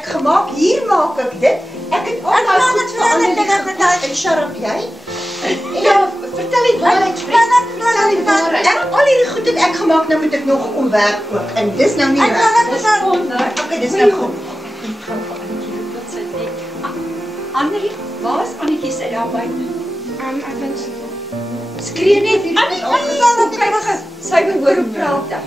Ek gemaak, hier maak ek dit. Ek het al daai goed verander en Sharp, jy? Ja, vertel die waarheid, Ek al hierdie goed het ek gemaak, nou moet ek nog omwerk ook. En dis nou nie reg. Okay, dis nou goed. Annelie, waar is Annetjie sy daar buite? Ek wens Skree net hierdie. Annelie, sy behoor op praat.